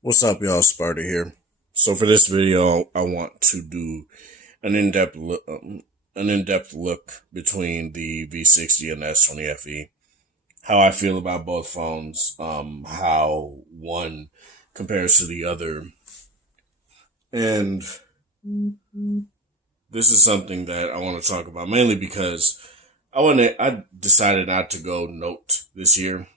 What's up, y'all? Sparta here. So for this video, I want to do an in-depth look between the V60 and the S20 FE. How I feel about both phones. How one compares to the other, and this is something that I want to talk about mainly because I decided not to go Note this year.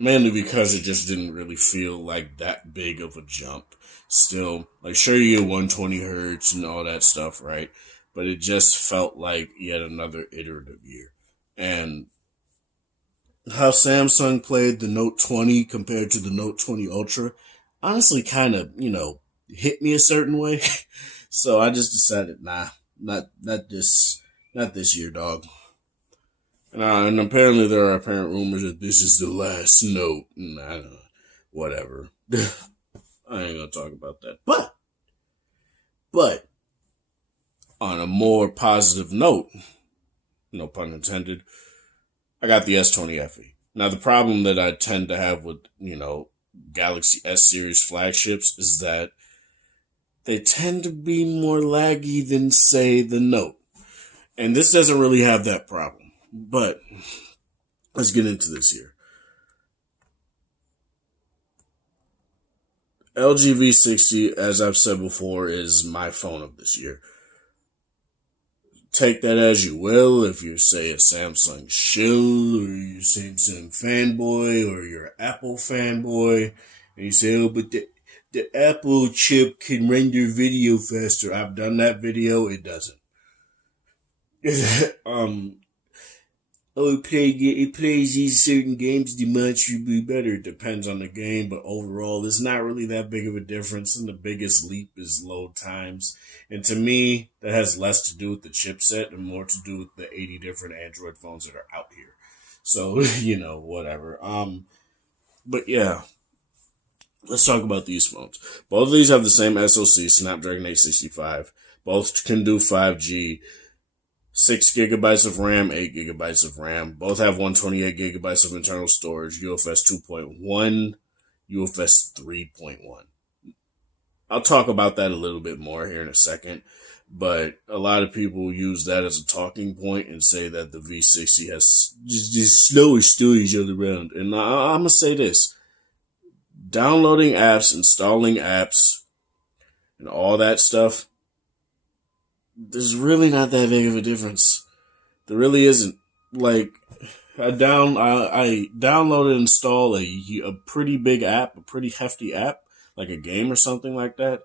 Mainly because it just didn't really feel like that big of a jump. Still, like, sure, you get 120 hertz and all that stuff, right? But it just felt like yet another iterative year. And how Samsung played the Note 20 compared to the Note 20 Ultra honestly kind of, hit me a certain way. So I just decided, nah, not this year, dog. And apparently there are apparent rumors that this is the last Note. Whatever. I ain't gonna talk about that. But on a more positive note, no pun intended, I got the S20 FE. Now the problem that I tend to have with, Galaxy S series flagships is that they tend to be more laggy than, say, the Note. And this doesn't really have that problem. But let's get into this here. LG V60, as I've said before, is my phone of this year. Take that as you will. If you say a Samsung shill, or you're Samsung fanboy, or you're Apple fanboy, and you say, oh, but the Apple chip can render video faster. I've done that video. It doesn't. It plays these certain games demonstrably better. It depends on the game, but overall, there's not really that big of a difference. And the biggest leap is load times. And to me, that has less to do with the chipset and more to do with the 80 different Android phones that are out here. So, whatever. But yeah, let's talk about these phones. Both of these have the same SoC, Snapdragon 865. Both can do 5G. 6 gigabytes of RAM, 8 gigabytes of RAM. Both have 128 gigabytes of internal storage, UFS 2.1, UFS 3.1. I'll talk about that a little bit more here in a second, but a lot of people use that as a talking point and say that the V60 has just slower storage all around. And I'm going to say this. Downloading apps, installing apps, and all that stuff, there's really not that big of a difference. There really isn't. Like, I download and install a pretty big app, a pretty hefty app, like a game or something like that.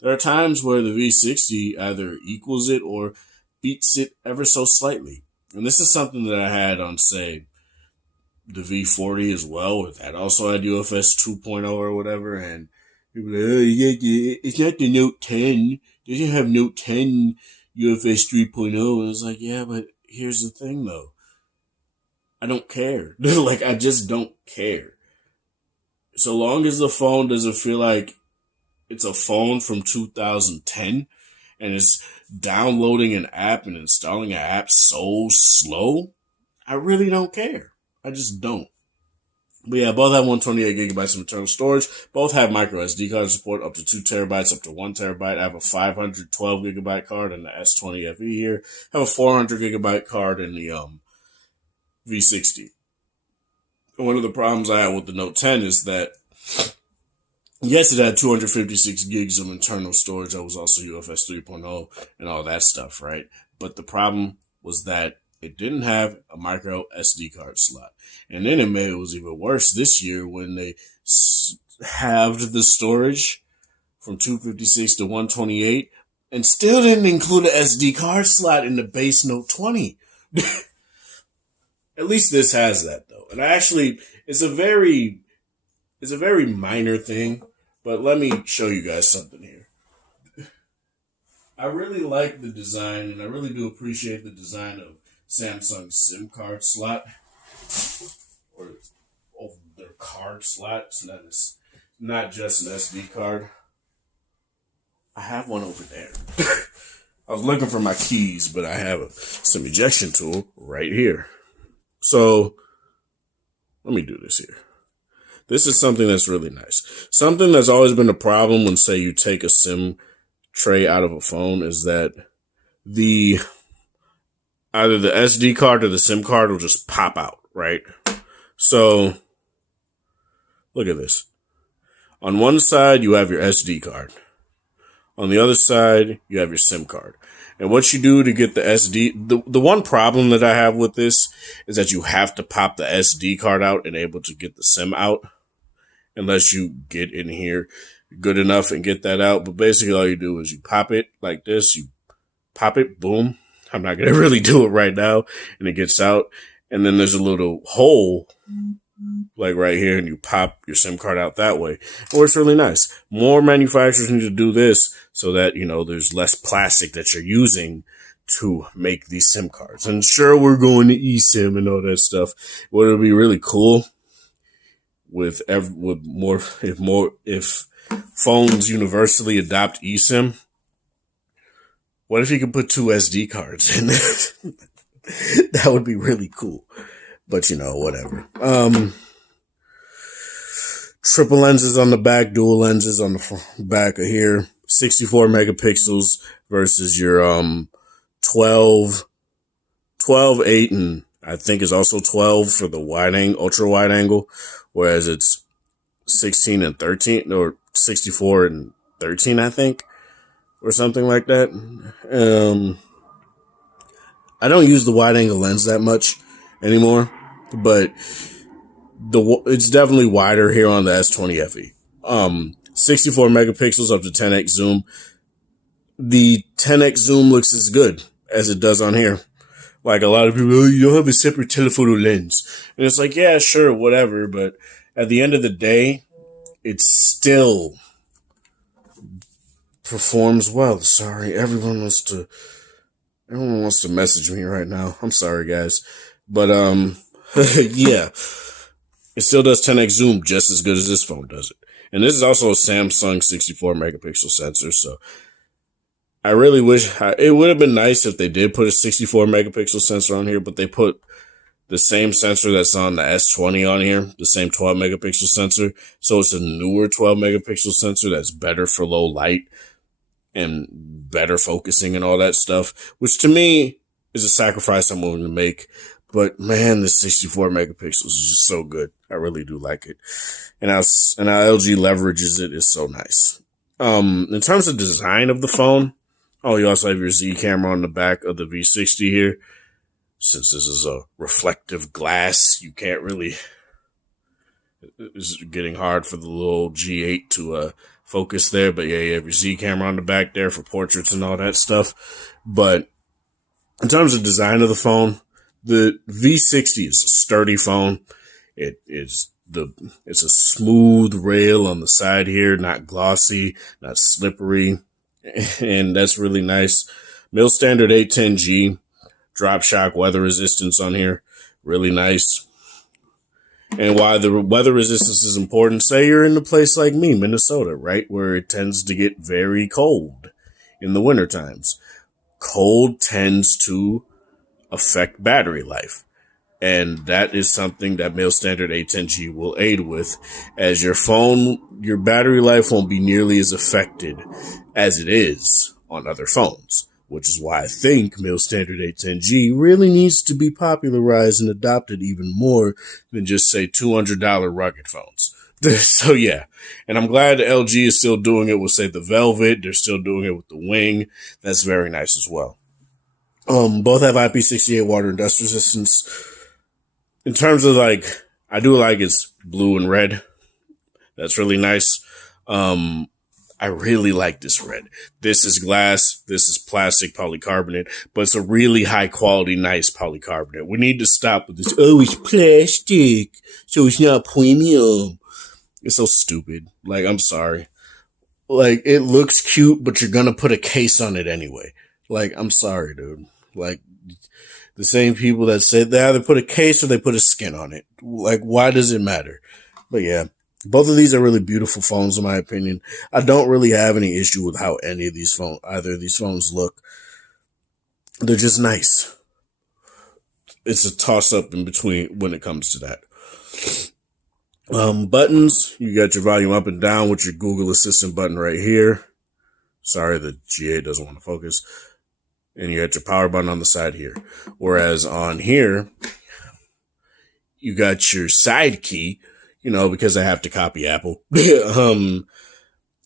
There are times where the V60 either equals it or beats it ever so slightly. And this is something that I had on, say, the V40 as well. That also had UFS 2.0 or whatever. And people are like, oh, it's not the Note 10. They didn't have Note 10 UFS 3.0. And it's like, yeah, but here's the thing, though. I don't care. Like, I just don't care. So long as the phone doesn't feel like it's a phone from 2010 and it's downloading an app and installing an app so slow, I really don't care. I just don't. But yeah, both have 128 gigabytes of internal storage. Both have micro SD card support up to 2 terabytes, up to 1 terabyte. I have a 512 gigabyte card in the S20 FE here. I have a 400 gigabyte card in the V60. One of the problems I had with the Note 10 is that, yes, it had 256 gigs of internal storage. That was also UFS 3.0 and all that stuff, right? But the problem was that it didn't have a micro SD card slot. And then it made it was even worse this year when they halved the storage from 256 to 128 and still didn't include an SD card slot in the base Note 20. At least this has that, though. And actually, it's a very minor thing, but let me show you guys something here. I really like the design, and I really do appreciate the design of Samsung's SIM card slot, or their card slots. It's not just an SD card. I have one over there. I was looking for my keys, but I have a SIM ejection tool right here. So let me do this here. this is something that's really nice. Something that's always been a problem when, say, you take a SIM tray out of a phone is that the either the SD card or the SIM card will just pop out, right? So look at this. On one side, you have your SD card. On the other side, you have your SIM card. And what you do to get the SD, the one problem that I have with this is that you have to pop the SD card out and able to get the SIM out, unless you get in here good enough and get that out. But basically all you do is you pop it like this, you pop it, boom. I'm not going to really do it right now. And it gets out. And then there's a little hole like right here, and you pop your SIM card out that way. It works really nice. More manufacturers need to do this so that, you know, there's less plastic that you're using to make these SIM cards. And sure, we're going to eSIM and all that stuff. What would be really cool if phones universally adopt eSIM, what if you could put 2 SD cards in there? That would be really cool. But, you know, whatever. Triple lenses on the back, dual lenses on the back of here. 64 megapixels versus your 12, 8, and I think is also 12 for the ultra wide angle, whereas it's 16 and 13, or 64 and 13, I think, or something like that. I don't use the wide angle lens that much anymore, but it's definitely wider here on the S20 FE. 64 megapixels up to 10x zoom. The 10x zoom looks as good as it does on here. Like a lot of people, oh, you don't have a separate telephoto lens. And it's like, yeah, sure, whatever. But at the end of the day, it still performs well. Sorry, everyone wants to message me right now. I'm sorry, guys. But, yeah, it still does 10x zoom just as good as this phone does it. And this is also a Samsung 64 megapixel sensor. So I really wish it would have been nice if they did put a 64 megapixel sensor on here, but they put the same sensor that's on the S20 on here, the same 12 megapixel sensor. So it's a newer 12 megapixel sensor that's better for low light and better focusing and all that stuff, which to me is a sacrifice I'm willing to make. But man, the 64 megapixels is just so good. I really do like it. And how LG leverages it is so nice. In terms of design of the phone, you also have your Z camera on the back of the V60 here. Since this is a reflective glass, you can't really, it's getting hard for the little G8 to focus there. But yeah, you have your Z camera on the back there for portraits and all that stuff. But in terms of design of the phone, the V60 is a sturdy phone. It's a smooth rail on the side here, not glossy, not slippery, and that's really nice. Mil standard 810G, drop shock weather resistance on here, really nice. And why the weather resistance is important, say you're in a place like me, Minnesota, right, where it tends to get very cold in the winter times. Cold tends to affect battery life. And that is something that Mil Standard 810G will aid with, as your battery life won't be nearly as affected as it is on other phones, which is why I think Mil Standard 810G really needs to be popularized and adopted even more than just, say, $200 rugged phones. So yeah, and I'm glad LG is still doing it with, say, the Velvet. They're still doing it with the Wing. That's very nice as well. Both have IP68 water and dust resistance. In terms of I do like it's blue and red. That's really nice. I really like this red. This is glass. This is plastic polycarbonate, but it's a really high quality, nice polycarbonate. We need to stop with this. Oh, it's plastic, so it's not premium. It's so stupid. I'm sorry. It looks cute, but you're gonna put a case on it anyway. I'm sorry, dude. The same people that say they either put a case or they put a skin on it. Why does it matter? But yeah, both of these are really beautiful phones in my opinion. I don't really have any issue with how either of these phones look. They're just nice. It's a toss up in between when it comes to that. Buttons, you got your volume up and down with your Google Assistant button right here. Sorry, the GA doesn't want to focus. And you got your power button on the side here. Whereas on here, you got your side key, because I have to copy Apple. And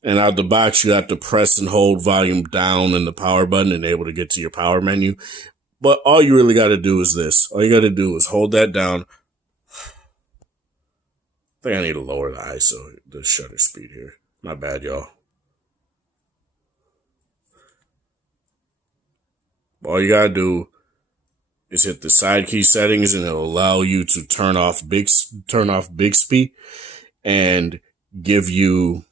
out the box, you have to press and hold volume down and the power button and able to get to your power menu. But all you really got to do is this. All you got to do is hold that down. I think I need to lower the ISO, the shutter speed here. My bad, y'all. All you got to do is hit the side key settings, and it'll allow you to turn off Bixby and give you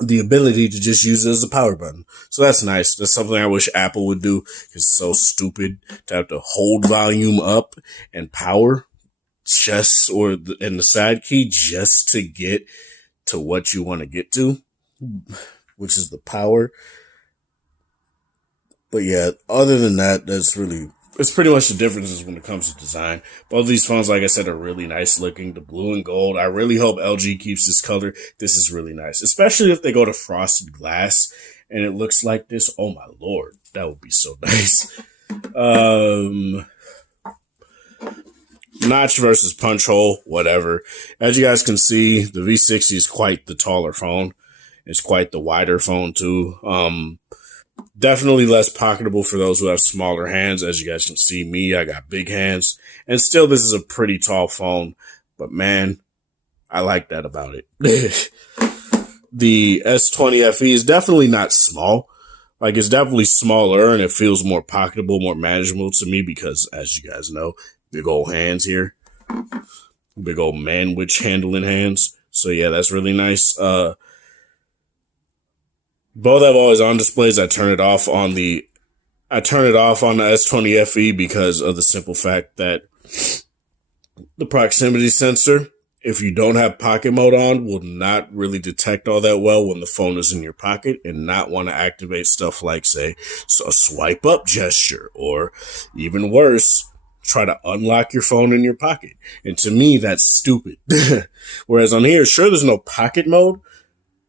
the ability to just use it as a power button. So that's nice. That's something I wish Apple would do, because it's so stupid to have to hold volume up and power and the side key just to get to what you want to get to, which is the power. But yeah, other than that, it's pretty much the differences when it comes to design. Both of these phones, like I said, are really nice looking. The blue and gold. I really hope LG keeps this color. This is really nice, especially if they go to frosted glass and it looks like this. Oh my Lord, that would be so nice. Notch versus punch hole, whatever. As you guys can see, the V60 is quite the taller phone. It's quite the wider phone too. Definitely less pocketable for those who have smaller hands. As you guys can see, I got big hands. And still, this is a pretty tall phone. But man, I like that about it. The S20 FE is definitely not small. Like, it's definitely smaller, and it feels more pocketable, more manageable to me because, as you guys know, big old hands here. Big old man-witch handling hands. So yeah, that's really nice. Both have always on displays. I turn it off on the S20 FE because of the simple fact that the proximity sensor, if you don't have pocket mode on, will not really detect all that well when the phone is in your pocket and not want to activate stuff like, say, a swipe up gesture, or even worse, try to unlock your phone in your pocket. And to me, that's stupid. Whereas on here, sure, there's no pocket mode,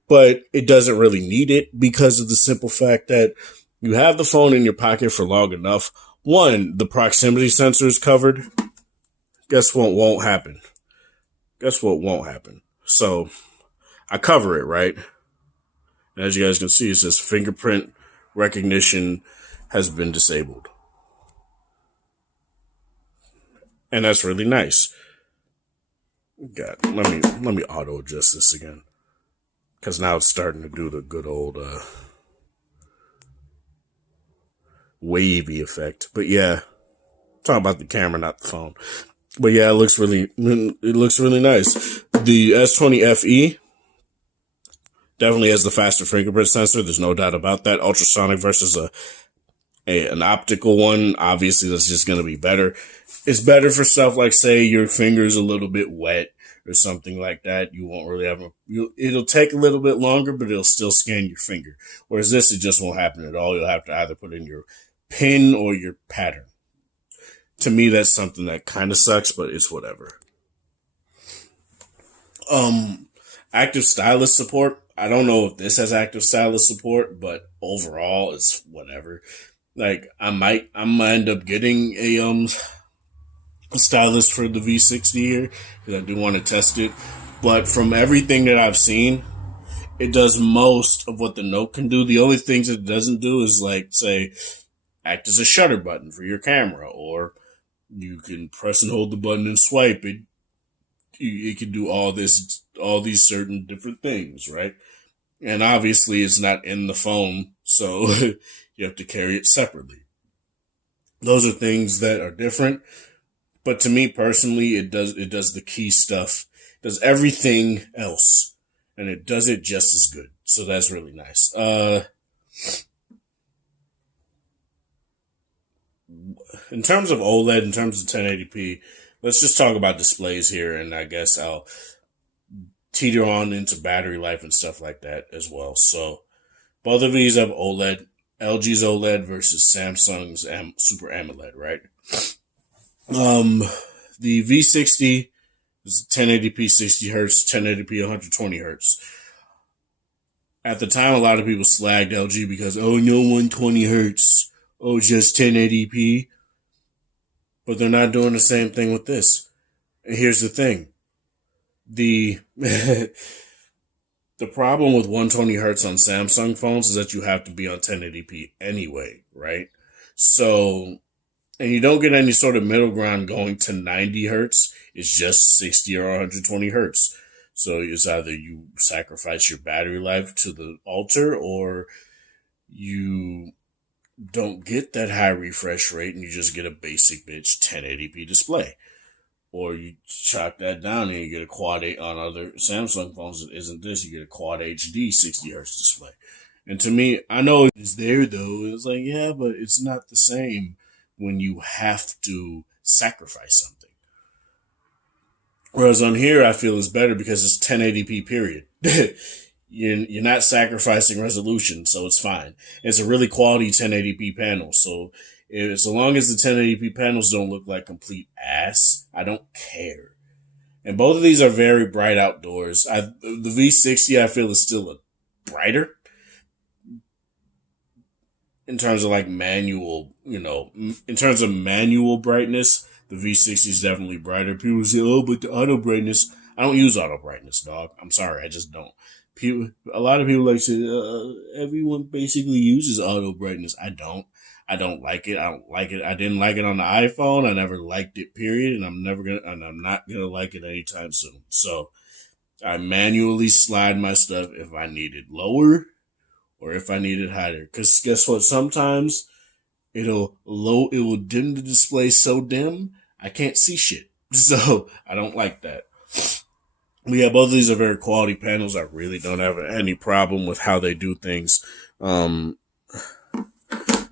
but it doesn't really need it because of the simple fact that you have the phone in your pocket for long enough. One, the proximity sensor is covered. Guess what won't happen? So I cover it, right? And as you guys can see, it says fingerprint recognition has been disabled. And that's really nice. God, let me auto adjust this again, because now it's starting to do the good old wavy effect. But yeah, talking about the camera, not the phone. But yeah, it looks really nice. The S20 FE definitely has the faster fingerprint sensor. There's no doubt about that. Ultrasonic versus an optical one. Obviously, that's just going to be better. It's better for stuff like, say, your finger's a little bit wet or something like that. You won't really have it'll take a little bit longer, but it'll still scan your finger. Whereas this, it just won't happen at all. You'll have to either put in your pin or your pattern. To me, that's something that kind of sucks, but it's whatever. Active stylus support. I don't know if this has active stylus support, but overall, it's whatever. Like, I might end up getting a stylus for the V60 here, because I do want to test it. But from everything that I've seen, it does most of what the Note can do. The only things it doesn't do is, like, say, act as a shutter button for your camera, or you can press and hold the button and swipe it. It can do all these certain different things, right? And obviously it's not in the phone, so you have to carry it separately. Those are things that are different. But to me personally, it does the key stuff. It does everything else, and it does it just as good. So that's really nice. In terms of OLED, in terms of 1080p, let's just talk about displays here, and I guess I'll teeter on into battery life and stuff like that as well. So both of these have OLED. LG's OLED versus Samsung's Super AMOLED, right? The V60 It's 1080p 60 hertz, 1080p 120 hertz. At the time, a lot of people slagged LG because, oh, no 120 hertz, oh, just 1080p. But they're not doing the same thing with this. And here's the thing. The the problem with 120 hertz on Samsung phones is that you have to be on 1080p anyway, right? So, and you don't get any sort of middle ground going to 90 hertz. It's just 60 or 120 hertz. So it's either you sacrifice your battery life to the altar, or you don't get that high refresh rate and you just get a basic bitch 1080p display. Or you chop that down and you get a quad 8 on other Samsung phones. It isn't this. You get a quad HD 60 hertz display. And to me, I know it's there though. It's like, yeah, but it's not the same when you have to sacrifice something. Whereas on here, I feel it's better because it's 1080p period. You're not sacrificing resolution, so it's fine. It's a really quality 1080p panel. So so long as the 1080p panels don't look like complete ass, I don't care. And both of these are very bright outdoors. The V60 I feel is still a brighter in terms of like manual, in terms of manual brightness. The V60 is definitely brighter. People say, oh, but the auto brightness. I don't use auto brightness, dog. I'm sorry, I just don't. A lot of people like say, everyone basically uses auto brightness. I don't like it. I don't like it. I didn't like it on the iPhone. I never liked it, period. And I'm not gonna like it anytime soon. So I manually slide my stuff if I need it lower or if I need it higher. Cause guess what? Sometimes it will dim the display so dim, I can't see shit. So I don't like that. But yeah, both of these are very quality panels. I really don't have any problem with how they do things.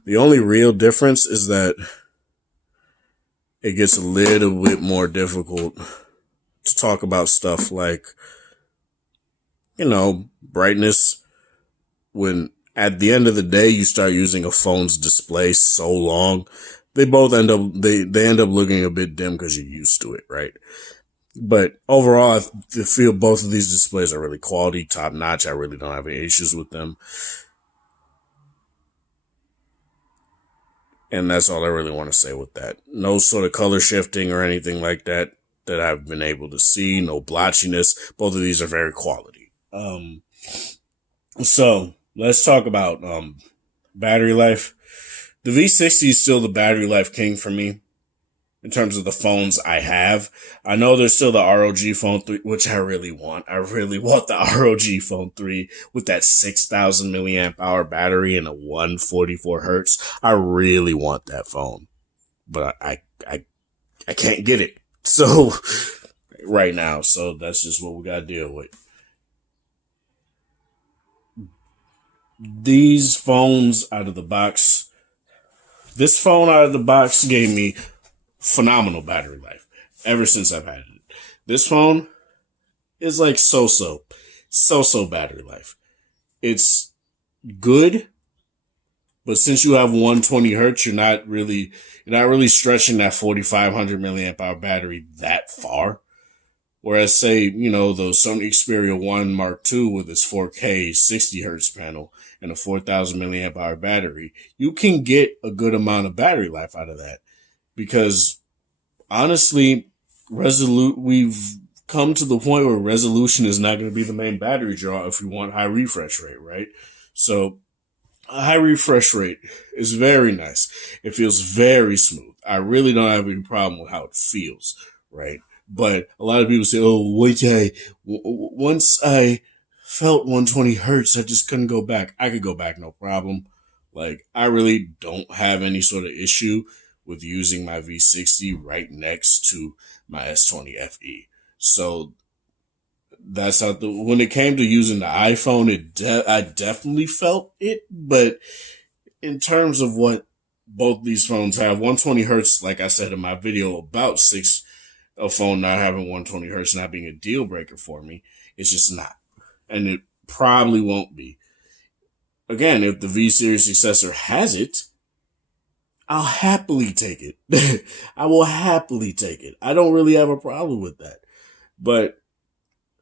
The only real difference is that it gets a little bit more difficult to talk about stuff like, brightness. When at the end of the day, you start using a phone's display so long, they both end up looking a bit dim because you're used to it, right? But overall, I feel both of these displays are really quality, top notch. I really don't have any issues with them. And that's all I really want to say with that. No sort of color shifting or anything like that I've been able to see. No blotchiness. Both of these are very quality. So let's talk about battery life. The V60 is still the battery life king for me in terms of the phones I have. I know there's still the ROG Phone 3, which I really want. I really want the ROG Phone 3 with that 6,000 milliamp hour battery and a 144 hertz. I really want that phone, but I can't get it. So right now, so that's just what we got to deal with. These phones out of the box, this phone out of the box gave me phenomenal battery life ever since I've had it. This phone is like so-so battery life. It's good, but since you have 120 hertz, you're not really stretching that 4,500 milliamp hour battery that far. Whereas, say, the Sony Xperia 1 Mark II with its 4K 60 hertz panel and a 4,000 milliamp hour battery, you can get a good amount of battery life out of that. Because honestly, we've come to the point where resolution is not going to be the main battery draw if we want high refresh rate, right? So a high refresh rate is very nice. It feels very smooth. I really don't have any problem with how it feels, right? But a lot of people say, oh, once I felt 120 hertz, I just couldn't go back. I could go back, no problem. Like, I really don't have any sort of issue with using my V60 right next to my S20 FE. So that's how when it came to using the iPhone, I definitely felt it. But in terms of what both these phones have, 120 hertz, like I said in my video about a phone not having 120 hertz not being a deal breaker for me, it's just not. And it probably won't be. Again, if the V series successor has it, I'll happily take it. I will happily take it. I don't really have a problem with that. but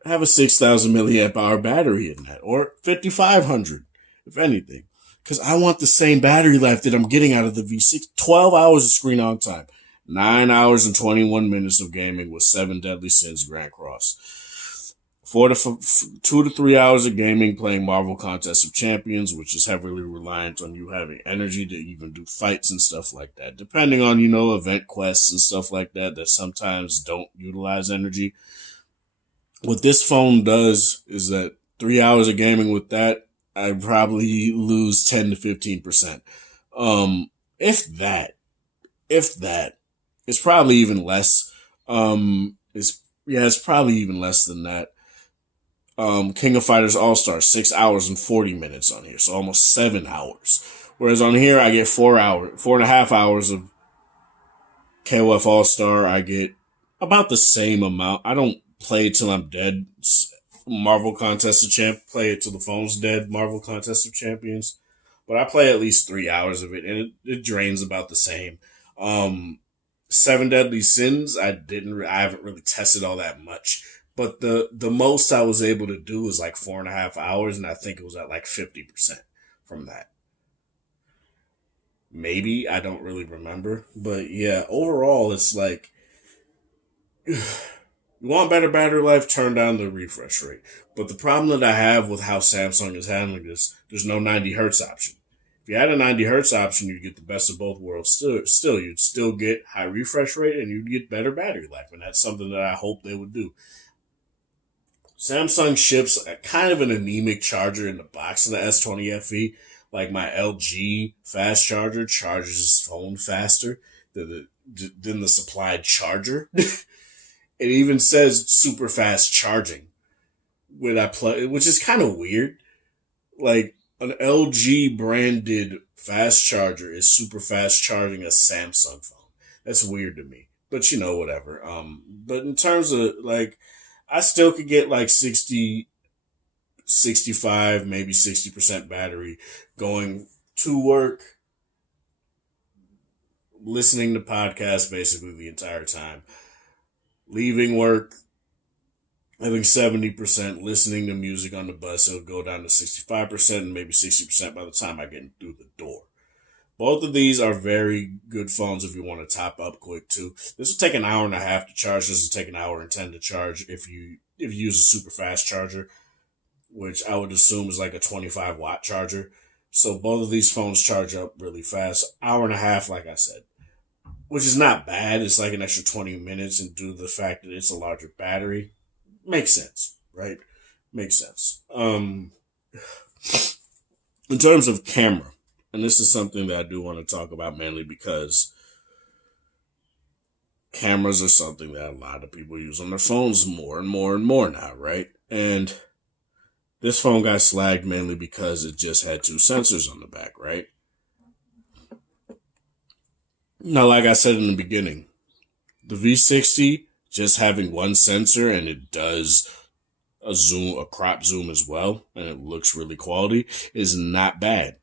have a 6,000 milliamp hour battery in that, or 5,500, if anything. Because I want the same battery life that I'm getting out of the V6. 12 hours of screen on time, 9 hours and 21 minutes of gaming with 7 Deadly Sins Grand Cross. 2 to 3 hours of gaming playing Marvel Contest of Champions, which is heavily reliant on you having energy to even do fights and stuff like that. Depending on, event quests and stuff like that sometimes don't utilize energy. What this phone does is that 3 hours of gaming with that, I'd probably lose 10 to 15%. If that. It's probably even less. It's probably even less than that. King of Fighters All-Star, 6 hours and 40 minutes on here, so almost 7 hours. Whereas on here, I get 4.5 hours of KOF All-Star. I get about the same amount. I don't play it till I'm dead. Marvel Contest of play it till the phone's dead. Marvel Contest of Champions. But I play at least 3 hours of it, and it drains about the same. 7 Deadly Sins, I haven't really tested all that much. But the most I was able to do was like 4.5 hours, and I think it was at like 50% from that. Maybe, I don't really remember. But yeah, overall, it's like, you want better battery life, turn down the refresh rate. But the problem that I have with how Samsung is handling this, there's no 90 hertz option. If you had a 90 hertz option, you'd get the best of both worlds. Still, you'd still get high refresh rate and you'd get better battery life. And that's something that I hope they would do. Samsung ships a kind of an anemic charger in the box of the S20 FE. Like my LG fast charger charges its phone faster than the supplied charger. It even says super fast charging when I plug, which is kind of weird. Like an LG branded fast charger is super fast charging a Samsung phone. That's weird to me, but whatever. But in terms of like, I still could get like 60, 65, maybe 60% battery going to work, listening to podcasts basically the entire time, leaving work, having 70%, listening to music on the bus. It'll go down to 65% and maybe 60% by the time I get through the door. Both of these are very good phones if you want to top up quick too. This will take an hour and a half to charge. This will take an hour and 10 to charge if you use a super fast charger, which I would assume is like a 25 watt charger. So both of these phones charge up really fast. Hour and a half, like I said, which is not bad. It's like an extra 20 minutes, and due to the fact that it's a larger battery, makes sense, right? Makes sense. In terms of camera, and this is something that I do want to talk about mainly because cameras are something that a lot of people use on their phones more and more and more now, right? And this phone got slagged mainly because it just had 2 sensors on the back, right? Now, like I said in the beginning, the V60 just having 1 sensor and it does a crop zoom as well, and it looks really quality, is not bad.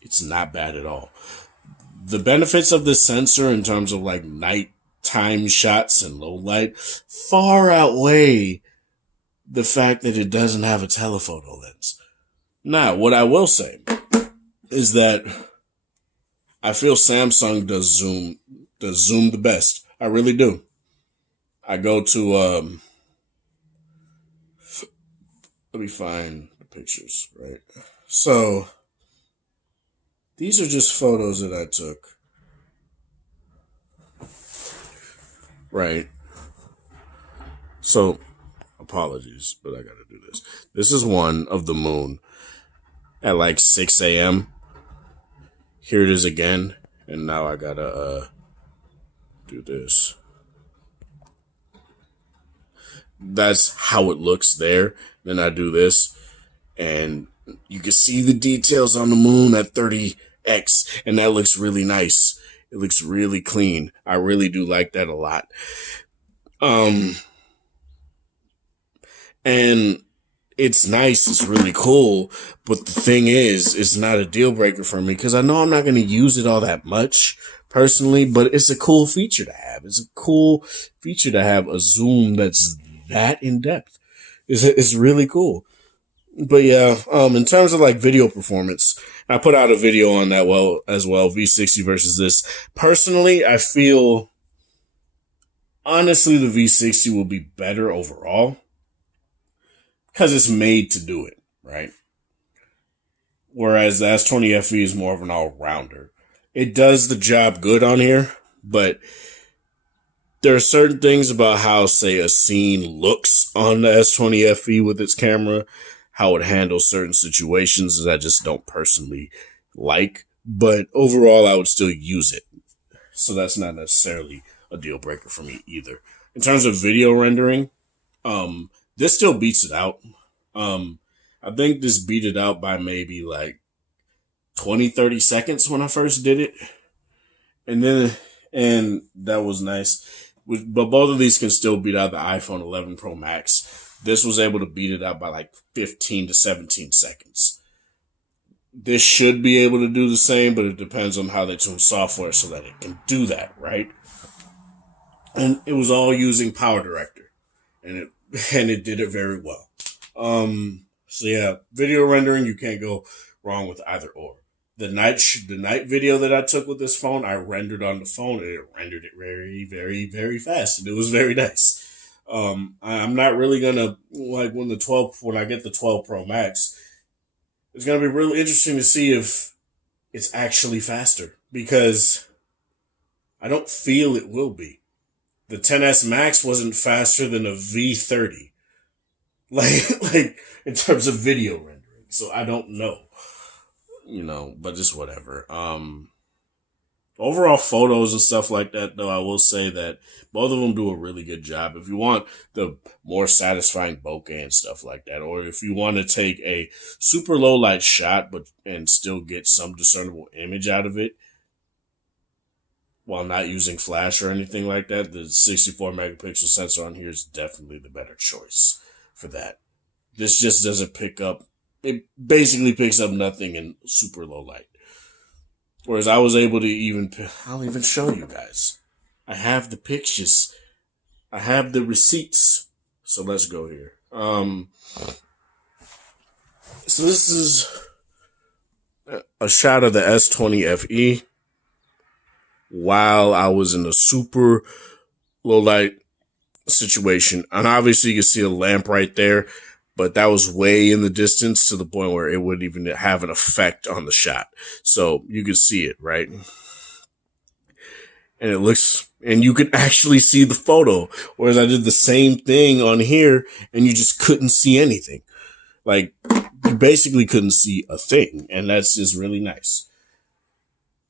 It's not bad at all. The benefits of this sensor in terms of like nighttime shots and low light far outweigh the fact that it doesn't have a telephoto lens. Now, what I will say is that I feel Samsung does zoom the best. I really do. I go to let me find the pictures, right? So these are just photos that I took. Right. So apologies, but I gotta do this. This is one of the moon at like 6 a.m. Here it is again, and now I gotta do this. That's how it looks there. Then I do this, and you can see the details on the moon at 30x, and that looks really nice. It looks really clean. I really do like that a lot. And it's nice, it's really cool, but the thing is, it's not a deal breaker for me because I know I'm not going to use it all that much personally, but it's a cool feature to have. It's a cool feature to have a zoom that's that in depth. It's really cool. But yeah, in terms of like video performance, I put out a video on that as well, V60 versus this. Personally, I feel honestly the V60 will be better overall because it's made to do it, right? Whereas the S20 FE is more of an all-rounder. It does the job good on here, but there are certain things about how, say, a scene looks on the S20 FE with its camera, how it handles certain situations that I just don't personally like. But overall, I would still use it. So that's not necessarily a deal breaker for me either. In terms of video rendering, this still beats it out. I think this beat it out by maybe like 20, 30 seconds when I first did it. And that was nice. But both of these can still beat out the iPhone 11 Pro Max. This was able to beat it out by like 15 to 17 seconds. This should be able to do the same, but it depends on how they tune software so that it can do that, right? And it was all using Power Director, and it did it very well. So yeah, video rendering, you can't go wrong with either or. The night video that I took with this phone, I rendered on the phone, and it rendered it very, very, very fast, and it was very nice. I'm not really gonna like when I get the 12 Pro Max, it's gonna be really interesting to see if it's actually faster because I don't feel it will be. The 10s Max wasn't faster than a V30, like in terms of video rendering. So I don't know, but just whatever. Overall photos and stuff like that, though, I will say that both of them do a really good job. If you want the more satisfying bokeh and stuff like that, or if you want to take a super low light shot and still get some discernible image out of it while not using flash or anything like that, the 64 megapixel sensor on here is definitely the better choice for that. This just doesn't pick up. It basically picks up nothing in super low light. Whereas I was able to I'll even show you guys. I have the pictures. I have the receipts. So let's go here. So this is a shot of the S20 FE while I was in a super low light situation. And obviously you can see a lamp right there, but that was way in the distance to the point where it wouldn't even have an effect on the shot. So you could see it, right? And you could actually see the photo. Whereas I did the same thing on here and you just couldn't see anything. Like, you basically couldn't see a thing. And that's just really nice.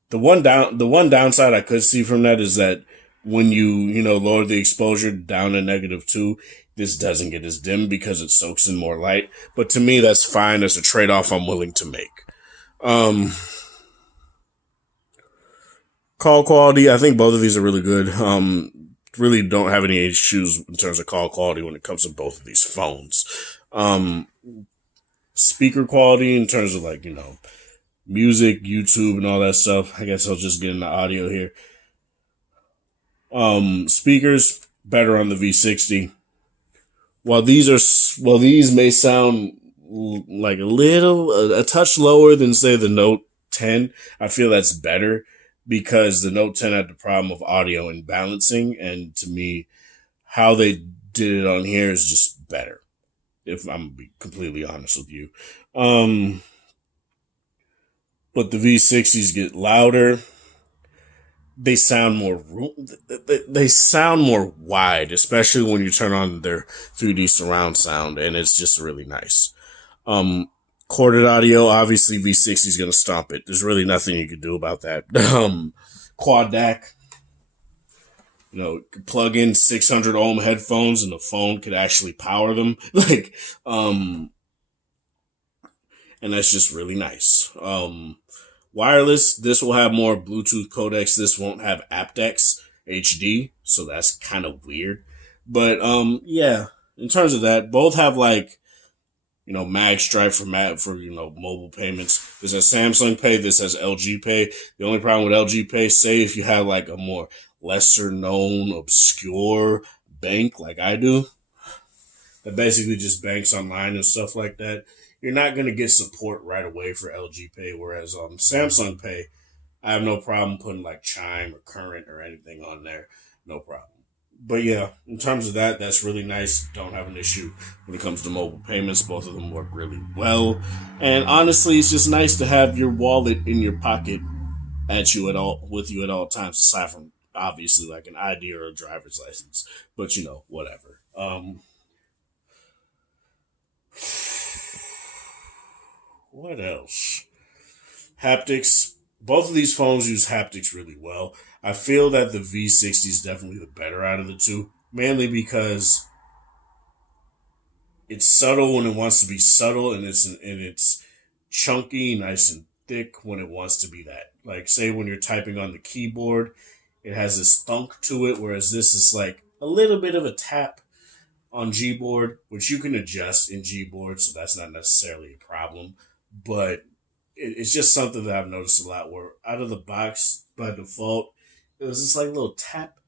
The one downside I could see from that is that when you lower the exposure down to -2, this doesn't get as dim because it soaks in more light. But to me, that's fine. That's a trade-off I'm willing to make. Call quality, I think both of these are really good. Really don't have any issues in terms of call quality when it comes to both of these phones. Speaker quality in terms of music, YouTube, and all that stuff. I guess I'll just get into audio here. Speakers, better on the V60. While these may sound like a touch lower than say the Note 10, I feel that's better because the Note 10 had the problem of audio and balancing, and to me, how they did it on here is just better, if I'm gonna be completely honest with you. But the V60s get louder. They sound more wide, especially when you turn on their 3D surround sound, and it's just really nice. Corded audio, obviously V60 is going to stomp it. There's really nothing you can do about that. Quad DAC, you could plug in 600 ohm headphones and the phone could actually power them. And that's just really nice. Wireless, this will have more Bluetooth codecs. This won't have Haptics HD, so that's kind of weird. But yeah, in terms of that, both have Mag Stripe for mobile payments. This has Samsung Pay. This has LG Pay. The only problem with LG Pay, say if you have like a more lesser known, obscure bank like I do, that basically just banks online and stuff like that, you're not going to get support right away for LG Pay. Whereas Samsung Pay, I have no problem putting like Chime or Current or anything on there. No problem. But yeah, in terms of that, that's really nice. Don't have an issue when it comes to mobile payments. Both of them work really well. And honestly, it's just nice to have your wallet in your pocket with you at all times, aside from obviously like an ID or a driver's license. But whatever. What else? Haptics. Both of these phones use haptics really well. I feel that the V60 is definitely the better out of the two, mainly because it's subtle when it wants to be subtle, and it's chunky, nice and thick when it wants to be that. Like, say when you're typing on the keyboard, it has this thunk to it, whereas this is like a little bit of a tap on Gboard, which you can adjust in Gboard, so that's not necessarily a problem. But it's just something that I've noticed a lot, where out of the box by default, it was just like a little tap.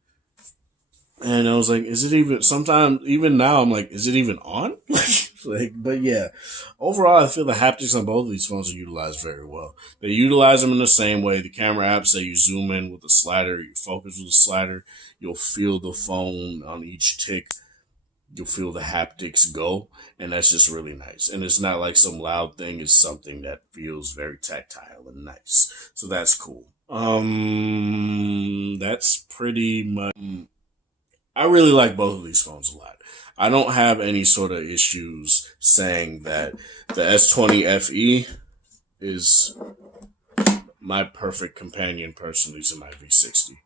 And I was like, is it even, sometimes, even now, I'm like, is it even on? But yeah, overall, I feel the haptics on both of these phones are utilized very well. They utilize them in the same way. The camera apps say you zoom in with the slider, you focus with the slider, you'll feel the phone on each tick. You'll feel the haptics go, and that's just really nice. And it's not like some loud thing. It's something that feels very tactile and nice. So that's cool. That's pretty much. I really like both of these phones a lot. I don't have any sort of issues saying that the S20 FE is my perfect companion personally to my V60.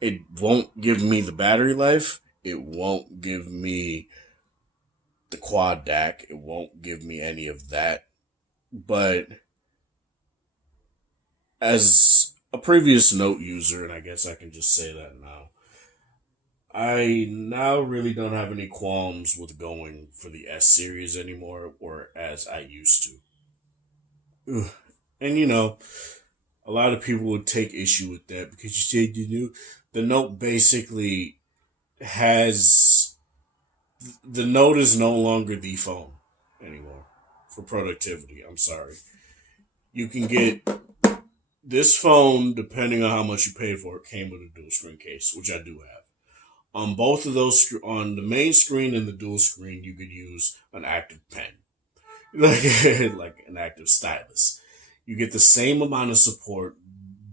It won't give me the battery life. It won't give me the quad DAC. It won't give me any of that. But as a previous Note user, and I guess I can just say that now, I now really don't have any qualms with going for the S series anymore, or as I used to. Ugh. And a lot of people would take issue with that because you said the Note basically has, the Note is no longer the phone anymore for productivity. I'm sorry. You can get this phone, depending on how much you paid for it, came with a dual screen case, which I do have. On both of those, on the main screen and the dual screen, you could use an active pen, like an active stylus. You get the same amount of support.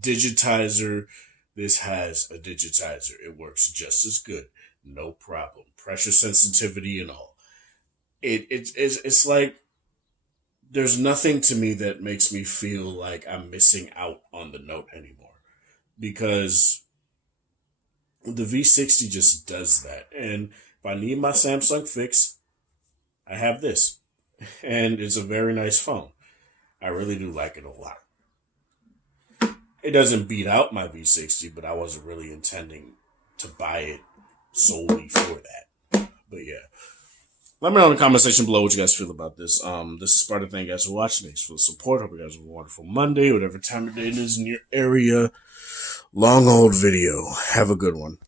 Digitizer, this has a digitizer. It works just as good. No problem. Pressure sensitivity and all. It's like there's nothing to me that makes me feel like I'm missing out on the Note anymore, because the V60 just does that. And if I need my Samsung fix, I have this. And it's a very nice phone. I really do like it a lot. It doesn't beat out my V60, but I wasn't really intending to buy it solely for that. But yeah. Let me know in the comment section below what you guys feel about this. This is Sparta. Thank you guys for watching. Thanks for the support. Hope you guys have a wonderful Monday, whatever time of day it is in your area. Long old video. Have a good one.